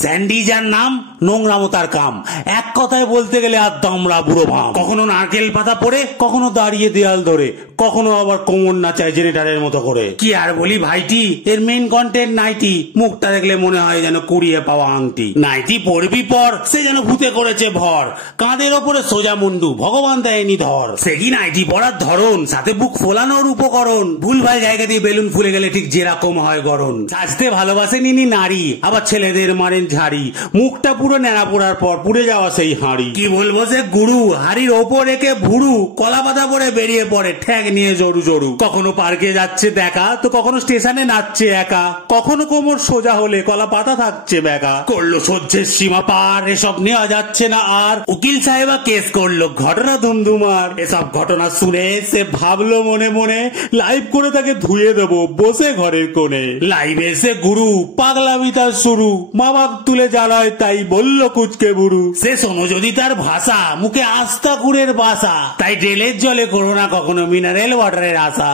Sandy যার নাম, নোংরামো তার কাম, এক কথায় বলতে গেলে আর দামড়া বুড়ো ভাম। কখনো নারকেল পাতা পড়ে, কখনো দাঁড়িয়ে দেয়াল ধরে, কখনো আবার কোমর নাচায় জেনারেটরের মতো করে। কি আর বলি ভাইটি, এর মেইন কন্টেন্ট নাইটি। মুখটা দেখলে মনে হয় যেন কুড়িয়ে পাওয়া আংটি। নাইটি পড়বি পর, সে যেন ভূতে করেছে ভর, কাঁধের ওপরে সোজা মুন্ডু, ভগবান দেয়নি ধর। সে কি নাইটি পড়ার ধরন, সাথে বুক ফোলানোর উপকরণ। ভুলভাল জায়গা দিয়ে বেলুন ফুলে গেলে ঠিক যেরকম হয় গরম। সাজতে ভালোবাসেন ইনি নারী, আবার ছেলেদের মারেন ঝাড়ি। মুখটা পুরো ন্যাড়া পোড়ার পর পুড়ে যাওয়া সেই হাঁড়ি। কি বলবো সে গুরু, হাড়ির ওপর রেখে ভুরু, কলা পাতা পরে বেরিয়ে পড়ে ঠ্যাং নিয়ে জরু জরু। কখনো পার্কে যাচ্ছে দেখা, তো কখনো স্টেশনে নাচছে একা, কখনো কোমর সোজা হলে কলা পাতা থাকছে বেকা। করলো সহ্যের সীমা পার, এসব নেওয়া যাচ্ছে না আর। উকিল সাহেবা কেস করলো, ঘটনা ধুমধুমার। এসব ঘটনা শুনে সে ভাবলো মনে মনে, লাইভ করে তাকে ধুয়ে দেবো বসে ঘরের কোণে। লাইভে এসে গুরু, পাগলামি তার শুরু, মা বাপ তুলে জ্বালায় তাই বলল কুচকে বুড়ু। সে শোনো যদি তার ভাষা, মুখে আস্থা কুড়ের বাসা, তাই ড্রেলের জলে করো না কখনো মিনারেল ওয়াটারের আশা।